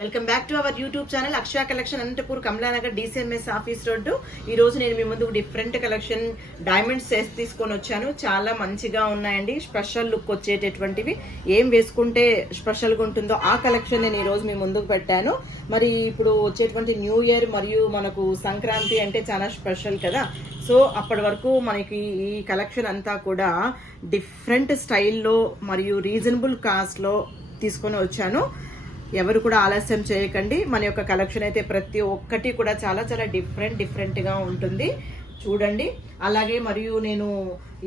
Welcome back to our YouTube channel Akshaya collection Anantapur Kamalanagar DCMS office road. ఈ రోజు నేను మీ ముందు డిఫరెంట్ కలెక్షన్ డైమండ్ సెట్స్ తీసుకొని వచ్చాను. చాలా మంచిగా ఉన్నాయండి. స్పెషల్ లుక్ వచ్చేటటువంటివి, ఏం వేసుకుంటే స్పెషల్గా ఉంటుందో ఆ కలెక్షన్ నేను ఈ రోజు మీ ముందుకు పెట్టాను. మరి ఇప్పుడు వచ్చేటువంటి న్యూ ఇయర్ మరియు మనకు సంక్రాంతి అంటే చాలా స్పెషల్ కదా. సో అప్పటి వరకు మనకి ఈ కలెక్షన్ అంతా కూడా డిఫరెంట్ స్టైల్లో మరియు రీజనబుల్ కాస్ట్లో తీసుకొని వచ్చాను. ఎవరు కూడా ఆలస్యం చేయకండి. మన యొక్క కలెక్షన్ అయితే ప్రతి ఒక్కటి కూడా చాలా చాలా డిఫరెంట్గా ఉంటుంది, చూడండి. అలాగే మరియు నేను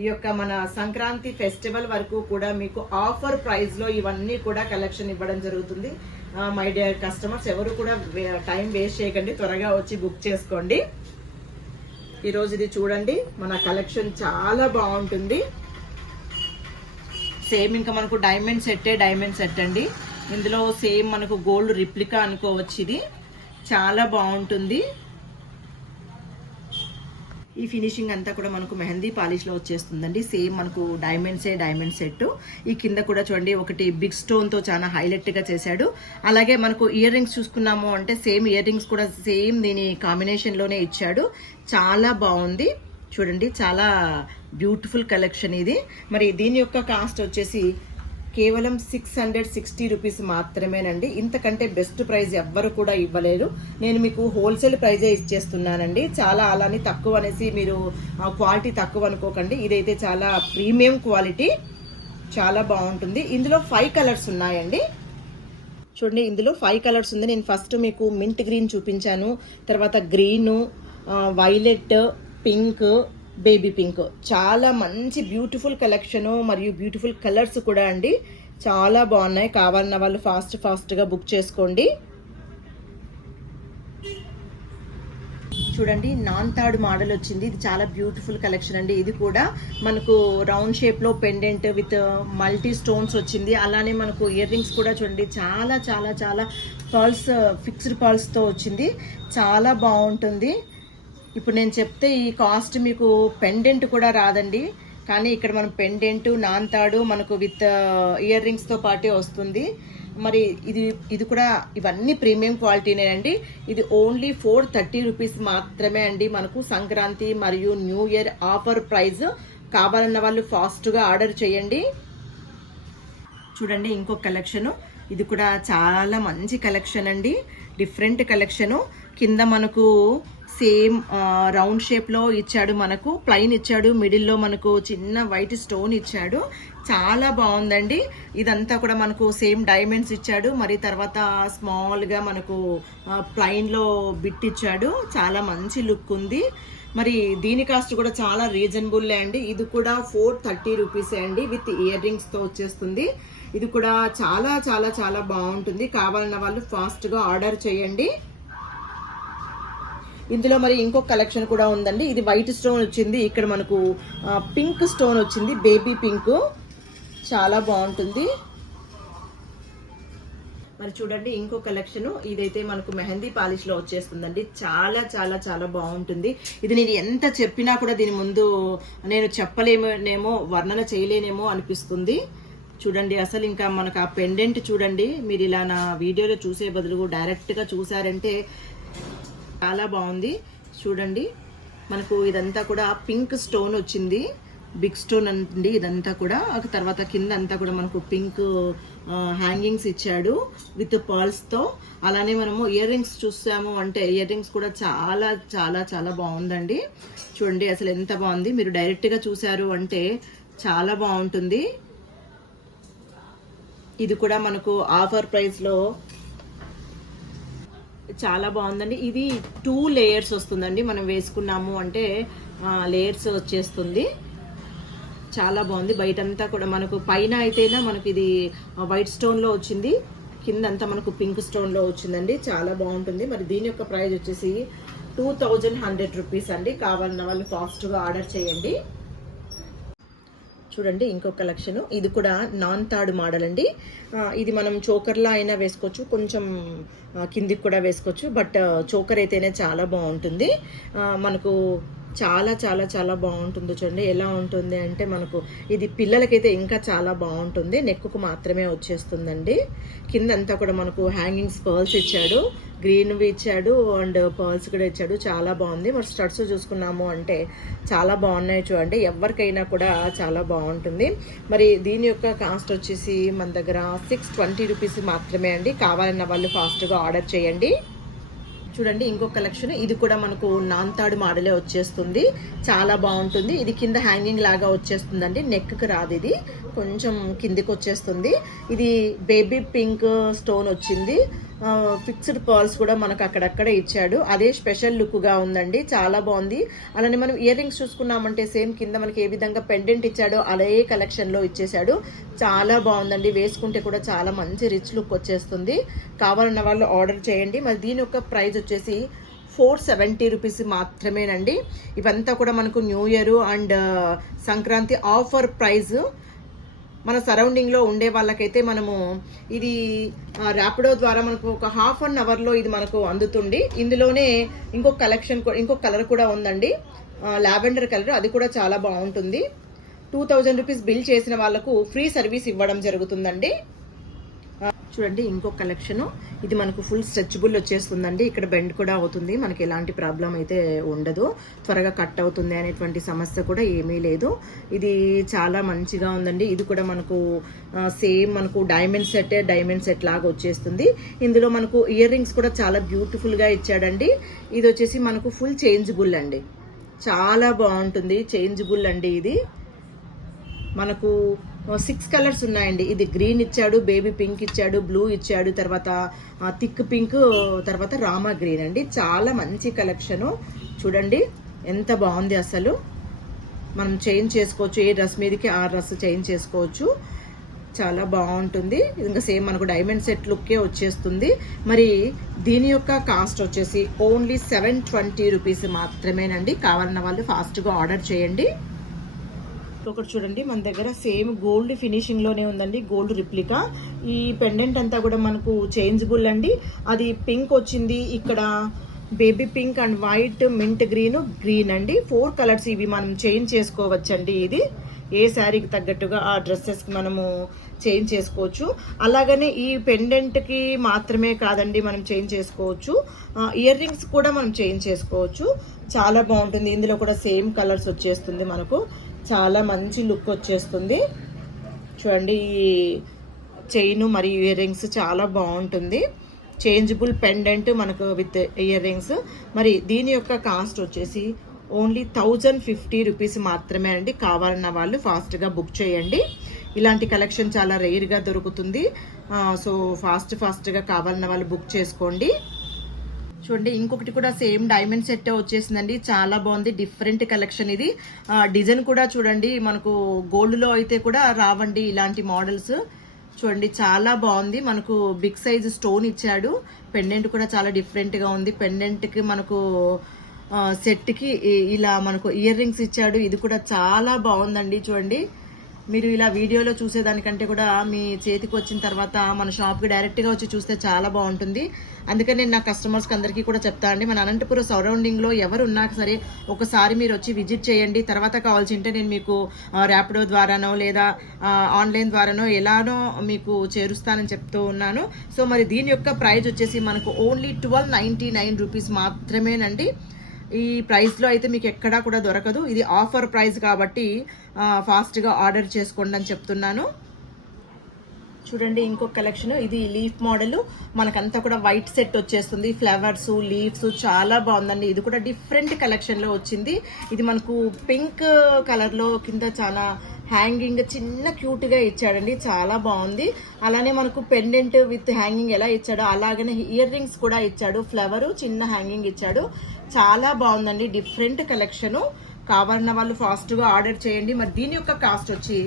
ఈ యొక్క మన సంక్రాంతి ఫెస్టివల్ వరకు కూడా మీకు ఆఫర్ ప్రైస్లో ఇవన్నీ కూడా కలెక్షన్ ఇవ్వడం జరుగుతుంది. మై డియర్ కస్టమర్స్, ఎవరు కూడా టైం వేస్ట్ చేయకండి, త్వరగా వచ్చి బుక్ చేసుకోండి. ఈరోజు ఇది చూడండి, మన కలెక్షన్ చాలా బాగుంటుంది. సేమ్ ఇంకా మనకు డైమండ్ సెట్ అండి. ఇందులో సేమ్ మనకు గోల్డ్ రిప్లికా అనుకోవచ్చు. ఇది చాలా బాగుంటుంది. ఈ ఫినిషింగ్ అంతా కూడా మనకు మెహందీ పాలిష్లో వచ్చేస్తుందండి. సేమ్ మనకు డైమండ్ సెట్. ఈ కింద కూడా చూడండి, ఒకటి బిగ్ స్టోన్తో చాలా హైలైట్గా చేశాడు. అలాగే మనకు ఇయర్ రింగ్స్ చూసుకున్నాము అంటే సేమ్ ఇయర్ రింగ్స్ కూడా సేమ్ దీని కాంబినేషన్లోనే ఇచ్చాడు. చాలా బాగుంది చూడండి, చాలా బ్యూటిఫుల్ కలెక్షన్ ఇది. మరి దీని యొక్క కాస్ట్ వచ్చేసి కేవలం 660 రూపీస్ మాత్రమేనండి. ఇంతకంటే బెస్ట్ ప్రైస్ ఎవ్వరు కూడా ఇవ్వలేరు. నేను మీకు హోల్సేల్ ప్రైజే ఇచ్చేస్తున్నానండి. చాలా అలానే తక్కువ అనేసి మీరు క్వాలిటీ తక్కువ అనుకోకండి. ఇదైతే చాలా ప్రీమియం క్వాలిటీ, చాలా బాగుంటుంది. ఇందులో 5 కలర్స్ ఉన్నాయండి. చూడండి, ఇందులో 5 కలర్స్ ఉంది. నేను ఫస్ట్ మీకు మింట్ గ్రీన్ చూపించాను, తర్వాత green, violet, pink, baby pink. చాలా మంచి బ్యూటిఫుల్ కలెక్షను మరియు బ్యూటిఫుల్ కలర్స్ కూడా అండి. చాలా బాగున్నాయి. కావాలన్న వాళ్ళు ఫాస్ట్గా బుక్ చేసుకోండి. చూడండి, నాన్తాడు మోడల్ వచ్చింది. ఇది చాలా బ్యూటిఫుల్ కలెక్షన్ అండి. ఇది కూడా మనకు రౌండ్ షేప్లో పెండెంట్ విత్ మల్టీ స్టోన్స్ వచ్చింది. అలానే మనకు ఇయర్ రింగ్స్ కూడా చూడండి, చాలా చాలా చాలా పర్ల్స్, ఫిక్స్డ్ పర్ల్స్తో వచ్చింది. చాలా బాగుంటుంది. ఇప్పుడు నేను చెప్తే ఈ కాస్ట్ మీకు పెండెంట్ కూడా రాదండి, కానీ ఇక్కడ మనం పెండెంట్, నాన్తాడు మనకు విత్ ఇయర్ రింగ్స్తో పాటే వస్తుంది. మరి ఇది కూడా ఇవన్నీ ప్రీమియం క్వాలిటీనేనండి. ఇది ఓన్లీ 430 రూపీస్ మాత్రమే అండి. మనకు సంక్రాంతి మరియు న్యూ ఇయర్ ఆఫర్ ప్రైస్. కావాలన్న వాళ్ళు ఫాస్ట్గా ఆర్డర్ చేయండి. చూడండి, ఇంకొక కలెక్షను. ఇది కూడా చాలా మంచి కలెక్షన్ అండి, డిఫరెంట్ కలెక్షను. కింద మనకు సేమ్ రౌండ్ షేప్లో ఇచ్చాడు, మనకు ప్లైన్ ఇచ్చాడు. మిడిల్లో మనకు చిన్న వైట్ స్టోన్ ఇచ్చాడు. చాలా బాగుందండి. ఇదంతా కూడా మనకు సేమ్ డైమండ్స్ ఇచ్చాడు. మరి తర్వాత స్మాల్గా మనకు ప్లైన్లో బిట్ ఇచ్చాడు. చాలా మంచి లుక్ ఉంది. మరి దీని కాస్ట్ కూడా చాలా రీజనబుల్ అండి. ఇది కూడా 430 రూపీసే అండి, విత్ ఇయర్ రింగ్స్తో వచ్చేస్తుంది. ఇది కూడా చాలా చాలా చాలా బాగుంటుంది. కావాలన్న వాళ్ళు ఫాస్ట్గా ఆర్డర్ చేయండి. ఇందులో మరి ఇంకొక కలెక్షన్ కూడా ఉందండి. ఇది వైట్ స్టోన్ వచ్చింది, ఇక్కడ మనకు పింక్ స్టోన్ వచ్చింది, బేబీ పింక్. చాలా బాగుంటుంది. మరి చూడండి, ఇంకో కలెక్షన్. ఇదైతే మనకు మెహందీ పాలిష్లో వచ్చేస్తుందండి. చాలా చాలా చాలా బాగుంటుంది. ఇది నేను ఎంత చెప్పినా కూడా దీని ముందు నేను చెప్పలేమేమో, వర్ణన చేయలేనేమో అనిపిస్తుంది. చూడండి, అసలు ఇంకా మనకు ఆ పెండెంట్ చూడండి. మీరు ఇలా నా వీడియోలో చూసే బదులు డైరెక్ట్గా చూసారంటే చాలా బాగుంది. చూడండి, మనకు ఇదంతా కూడా పింక్ స్టోన్ వచ్చింది, బిగ్ స్టోన్ అండి ఇదంతా కూడా. తర్వాత కింద అంతా కూడా మనకు పింక్ హ్యాంగింగ్స్ ఇచ్చాడు విత్ పర్ల్స్తో. అలానే మనము ఇయర్ రింగ్స్ చూసాము అంటే ఇయర్ రింగ్స్ కూడా చాలా చాలా చాలా బాగుందండి. చూడండి, అసలు ఎంత బాగుంది. మీరు డైరెక్ట్గా చూసారు అంటే చాలా బాగుంటుంది. ఇది కూడా మనకు ఆఫర్ ప్రైస్లో చాలా బాగుందండి. ఇది 2 లేయర్స్ వస్తుందండి. మనం వేసుకున్నాము అంటే లేయర్స్ వచ్చేస్తుంది. చాలా బాగుంది. బయటంతా కూడా మనకు పైన అయితేనా మనకు ఇది వైట్ స్టోన్లో వచ్చింది, కిందంతా మనకు పింక్ స్టోన్లో వచ్చిందండి. చాలా బాగుంటుంది. మరి దీని యొక్క ప్రైస్ వచ్చేసి 2100 రూపీస్ అండి. కావాలన్న వాళ్ళు ఫాస్ట్గా ఆర్డర్ చేయండి. చూడండి, ఇంకొక కలెక్షన్. ఇది కూడా నాన్తాడు మోడల్ అండి. ఇది మనం చోకర్లా అయినా వేసుకోవచ్చు, కొంచెం కిందికి కూడా వేసుకోవచ్చు. బట్ చోకర్ అయితేనే చాలా బాగుంటుంది. మనకు చాలా చాలా చాలా బాగుంటుంది చూడండి. ఎలా ఉంటుంది అంటే మనకు ఇది పిల్లలకైతే ఇంకా చాలా బాగుంటుంది. నెక్కు మాత్రమే వచ్చేస్తుందండి. కింద అంతా కూడా మనకు హ్యాంగింగ్స్ పర్ల్స్ ఇచ్చాడు, గ్రీన్వి ఇచ్చాడు అండ్ పర్ల్స్ కూడా ఇచ్చాడు. చాలా బాగుంది. మరి స్టడ్స్ చూసుకున్నాము అంటే చాలా బాగున్నాయి చూడండి. ఎవరికైనా కూడా చాలా బాగుంటుంది. మరి దీని యొక్క కాస్ట్ వచ్చేసి మన దగ్గర 620 రూపీస్ మాత్రమే అండి. కావాలన్న వాళ్ళు ఫాస్ట్గా ఆర్డర్ చేయండి. చూడండి ఇంకొక కలెక్షన్, ఇది కూడా మనకు నాంతాడు మోడలే వచ్చేస్తుంది. చాలా బాగుంటుంది. ఇది కింద హ్యాంగింగ్ లాగా వచ్చేస్తుందండి, నెక్కి రాదు, ఇది కొంచెం కిందికి వచ్చేస్తుంది. ఇది బేబీ పింక్ స్టోన్ వచ్చింది. ఫిక్స్డ్ పర్ల్స్ కూడా మనకు అక్కడక్కడ ఇచ్చాడు. అదే స్పెషల్ లుక్గా ఉందండి, చాలా బాగుంది. అలానే మనం ఇయర్ రింగ్స్ చూసుకున్నామంటే సేమ్ కింద మనకి ఏ విధంగా పెండెంట్ ఇచ్చాడో అదే కలెక్షన్లో ఇచ్చేసాడు. చాలా బాగుందండి. వేసుకుంటే కూడా చాలా మంచి రిచ్ లుక్ వచ్చేస్తుంది. కావాలన్న వాళ్ళు ఆర్డర్ చేయండి. మరి దీని యొక్క ప్రైస్ వచ్చేసి 470 రూపీస్ మాత్రమేనండి. ఇవంతా కూడా మనకు new year and Sankranti offer price. మన సరౌండింగ్లో ఉండే వాళ్ళకైతే మనము ఇది ర్యాపిడో ద్వారా మనకు ఒక హాఫ్ అన్ అవర్లో ఇది మనకు అందుతుంది. ఇందులోనే ఇంకొక కలెక్షన్, ఇంకొక కలర్ కూడా ఉందండి, లావెండర్ కలర్. అది కూడా చాలా బాగుంటుంది. 2000 రూపీస్ బిల్ చేసిన వాళ్ళకు ఫ్రీ సర్వీస్ ఇవ్వడం జరుగుతుందండి. చూడండి ఇంకొక కలెక్షను, ఇది మనకు ఫుల్ స్ట్రెచబుల్ వచ్చేస్తుందండి. ఇక్కడ బెండ్ కూడా అవుతుంది, మనకి ఎలాంటి ప్రాబ్లం అయితే ఉండదు. త్వరగా కట్ అవుతుంది అనేటువంటి సమస్య కూడా ఏమీ లేదు. ఇది చాలా మంచిగా ఉందండి. ఇది కూడా మనకు సేమ్ మనకు డైమండ్ సెట్ లాగా వచ్చేస్తుంది. ఇందులో మనకు ఇయర్ రింగ్స్ కూడా చాలా బ్యూటిఫుల్గా ఇచ్చాడండి. ఇది వచ్చేసి మనకు ఫుల్ చేంజబుల్ అండి, చాలా బాగుంటుంది. చేంజబుల్ అండి. ఇది మనకు 6 కలర్స్ ఉన్నాయండి. ఇది గ్రీన్ ఇచ్చాడు, బేబీ పింక్ ఇచ్చాడు, బ్లూ ఇచ్చాడు, తర్వాత థిక్ పింక్, తర్వాత రామా గ్రీన్ అండి. చాలా మంచి కలెక్షను. చూడండి ఎంత బాగుంది. అసలు మనం చేంజ్ చేసుకోవచ్చు, ఏ డ్రెస్ మీదకి ఆ డ్రెస్ చేంజ్ చేసుకోవచ్చు. చాలా బాగుంటుంది. ఇంకా సేమ్ మనకు డైమండ్ సెట్ లుక్కే వచ్చేస్తుంది. మరి దీని యొక్క కాస్ట్ వచ్చేసి ఓన్లీ 720 రూపీస్ మాత్రమేనండి. కావాలన్న వాళ్ళు ఫాస్ట్గా ఆర్డర్ చేయండి. ఒకటి చూడండి, మన దగ్గర సేమ్ గోల్డ్ ఫినిషింగ్ లోనే ఉందండి, గోల్డ్ రిప్లికా. ఈ పెండెంట్ అంతా కూడా మనకు చేంజబుల్ అండి. అది పింక్ వచ్చింది, ఇక్కడ baby pink and white, mint green అండి. 4 కలర్స్ ఇవి మనం చేంజ్ చేసుకోవచ్చండి. ఇది ఏ శారీకి తగ్గట్టుగా ఆ డ్రెస్సెస్కి మనము చేంజ్ చేసుకోవచ్చు. అలాగనే ఈ పెండెంట్కి మాత్రమే కాదండి మనం చేంజ్ చేసుకోవచ్చు, ఇయర్ రింగ్స్ కూడా మనం చేంజ్ చేసుకోవచ్చు. చాలా బాగుంటుంది. ఇందులో కూడా సేమ్ కలర్స్ వచ్చేస్తుంది మనకు, చాలా మంచి లుక్ వచ్చేస్తుంది. చూడండి ఈ చైన్ మరియు ఇయర్ రింగ్స్ చాలా బాగుంటుంది. చేంజబుల్ పెండెంట్ మనకు విత్ ఇయర్ రింగ్స్. మరి దీని యొక్క కాస్ట్ వచ్చేసి ఓన్లీ 1050 రూపీస్ మాత్రమే అండి. కావాలన్న వాళ్ళు ఫాస్ట్గా బుక్ చేయండి. ఇలాంటి కలెక్షన్ చాలా రేర్గా దొరుకుతుంది. సో ఫాస్ట్గా కావాలన్న వాళ్ళు బుక్ చేసుకోండి. చూడండి ఇంకొకటి కూడా సేమ్ డైమండ్ సెట్ వచ్చేసిందండి. చాలా బాగుంది, డిఫరెంట్ కలెక్షన్. ఇది డిజైన్ కూడా చూడండి, మనకు గోల్డ్లో అయితే కూడా రావండి ఇలాంటి మోడల్స్. చూడండి చాలా బాగుంది. మనకు బిగ్ సైజ్ స్టోన్ ఇచ్చాడు. పెండెంట్ కూడా చాలా డిఫరెంట్గా ఉంది. పెండెంట్కి మనకు సెట్కి ఇలా మనకు ఇయర్ రింగ్స్ ఇచ్చాడు. ఇది కూడా చాలా బాగుందండి. చూడండి మీరు ఇలా వీడియోలో చూసేదానికంటే కూడా మీ చేతికి వచ్చిన తర్వాత మన షాప్కి డైరెక్ట్గా వచ్చి చూస్తే చాలా బాగుంటుంది. అందుకని నేను నా కస్టమర్స్కి అందరికీ కూడా చెప్తా అండి, మన అనంతపురం సరౌండింగ్లో ఎవరు ఉన్నా సరే ఒకసారి మీరు వచ్చి విజిట్ చేయండి. తర్వాత కావాల్సి ఉంటే నేను మీకు ర్యాపిడో ద్వారానో లేదా ఆన్లైన్ ద్వారానో ఎలానో మీకు చేరుస్తానని చెప్తూ ఉన్నాను. సో మరి దీని యొక్క ప్రైస్ వచ్చేసి మనకు ఓన్లీ 1299 రూపీస్ మాత్రమేనండి. ఈ ప్రైస్లో అయితే మీకు ఎక్కడా కూడా దొరకదు. ఇది ఆఫర్ ప్రైస్ కాబట్టి ఫాస్ట్గా ఆర్డర్ చేసుకోండి అని చెప్తున్నాను. చూడండి ఇంకొక కలెక్షన్, ఇది లీఫ్ మోడల్. మనకంతా కూడా వైట్ సెట్ వచ్చేస్తుంది, ఫ్లవర్స్, లీవ్స్, చాలా బాగుందండి. ఇది కూడా డిఫరెంట్ కలెక్షన్లో వచ్చింది. ఇది మనకు పింక్ కలర్లో కింద చాలా హ్యాంగింగ్ చిన్న క్యూట్గా ఇచ్చాడండి, చాలా బాగుంది. అలానే మనకు పెండెంట్ విత్ హ్యాంగింగ్ ఎలా ఇచ్చాడో అలాగనే ఇయర్ రింగ్స్ కూడా ఇచ్చాడు, ఫ్లవరు చిన్న హ్యాంగింగ్ ఇచ్చాడు. చాలా బాగుందండి, డిఫరెంట్ కలెక్షను. కావాలన్న వాళ్ళు ఫాస్ట్గా ఆర్డర్ చేయండి. మరి దీని యొక్క కాస్ట్ వచ్చి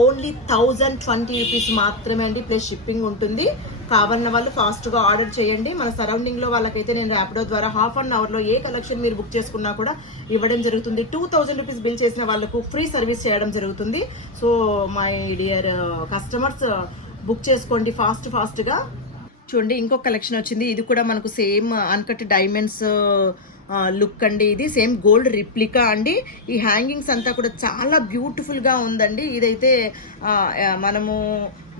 ఓన్లీ 1020 రూపీస్ మాత్రమే అండి, ప్లస్ షిప్పింగ్ ఉంటుంది. కావాలన్న వాళ్ళు ఫాస్ట్గా ఆర్డర్ చేయండి. మన సరౌండింగ్లో వాళ్ళకైతే నేను ర్యాపిడో ద్వారా హాఫ్ అన్ అవర్లో ఏ కలెక్షన్ మీరు బుక్ చేసుకున్నా కూడా ఇవ్వడం జరుగుతుంది. 2000 రూపీస్ బిల్ చేసిన వాళ్ళకు ఫ్రీ సర్వీస్ చేయడం జరుగుతుంది. So my dear customers book చేసుకోండి ఫాస్ట్గా. చూడండి ఇంకొక కలెక్షన్ వచ్చింది. ఇది కూడా మనకు సేమ్ అన్కట్ డైమండ్స్ లుక్ అండి. ఇది సేమ్ గోల్డ్ రిప్లికా అండి. ఈ హ్యాంగింగ్స్ అంతా కూడా చాలా బ్యూటిఫుల్గా ఉందండి. ఇదైతే మనము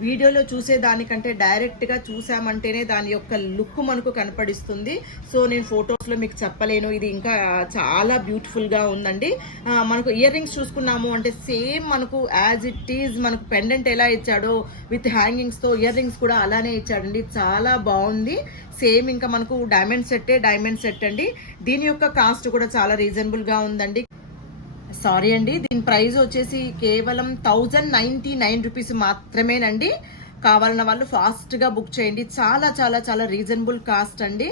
వీడియోలో చూసే దానికంటే డైరెక్ట్గా చూసామంటేనే దాని యొక్క లుక్ మనకు కనపడిస్తుంది. సో నేను ఫొటోస్లో మీకు చెప్పలేను. ఇది ఇంకా చాలా బ్యూటిఫుల్గా ఉందండి. మనకు ఇయర్ రింగ్స్ చూసుకున్నాము అంటే సేమ్ మనకు యాజ్ ఇట్ ఈజ్ మనకు పెండెంట్ ఎలా ఇచ్చాడో విత్ హ్యాంగింగ్స్తో ఇయర్ రింగ్స్ కూడా అలానే ఇచ్చాడండి. చాలా బాగుంది. సేమ్ ఇంకా మనకు డైమండ్ సెట్ అండి. దీని యొక్క కాస్ట్ కూడా చాలా రీజనబుల్గా ఉందండి. సారీ అండి, దీని ప్రైస్ వచ్చేసి కేవలం 1099 రూపీస్ మాత్రమేనండి. కావాలన్న వాళ్ళు ఫాస్ట్గా బుక్ చేయండి. చాలా చాలా చాలా రీజనబుల్ కాస్ట్ అండి.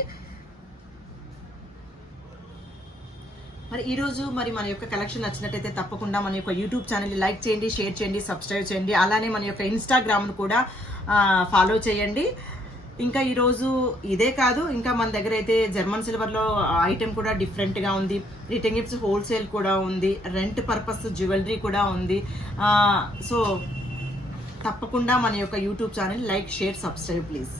మరి ఈరోజు మన యొక్క కలెక్షన్ నచ్చినట్టయితే తప్పకుండా మన యొక్క యూట్యూబ్ ఛానల్ని లైక్ చేయండి, షేర్ చేయండి, సబ్స్క్రైబ్ చేయండి. అలానే మన యొక్క ఇన్స్టాగ్రామ్ను కూడా ఫాలో చేయండి. ఇంకా ఈరోజు ఇదే కాదు, ఇంకా మన దగ్గర అయితే జర్మన్ సిల్వర్లో ఐటెం కూడా డిఫరెంట్గా ఉంది. రిటర్న్ గిఫ్ట్స్ హోల్సేల్ కూడా ఉంది. రెంట్ పర్పస్ జ్యువెలరీ కూడా ఉంది. సో తప్పకుండా మన యొక్క YouTube channel like, share, subscribe please.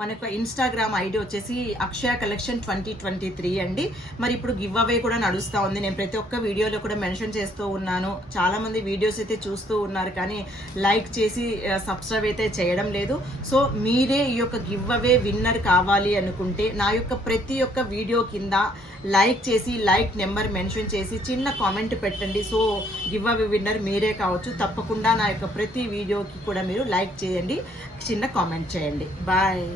మన యొక్క ఇన్స్టాగ్రామ్ ఐడి వచ్చేసి అక్షయ కలెక్షన్ 2023 అండి. మరి ఇప్పుడు గివ్ అవే కూడా నడుస్తూ ఉంది. నేను ప్రతి ఒక్క వీడియోలో కూడా మెన్షన్ చేస్తూ ఉన్నాను. చాలామంది వీడియోస్ అయితే చూస్తూ ఉన్నారు కానీ లైక్ చేసి సబ్స్క్రైబ్ అయితే చేయడం లేదు. సో మీరే ఈ యొక్క గివ్ అవే విన్నర్ కావాలి అనుకుంటే నా యొక్క ప్రతి ఒక్క వీడియో కింద లైక్ చేసి లైక్ నెంబర్ మెన్షన్ చేసి చిన్న కామెంట్ పెట్టండి. సో గివ్ అవే విన్నర్ మీరే కావచ్చు. తప్పకుండా నా యొక్క ప్రతి వీడియోకి కూడా మీరు లైక్ చేయండి, చిన్న కామెంట్ చేయండి. బాయ్.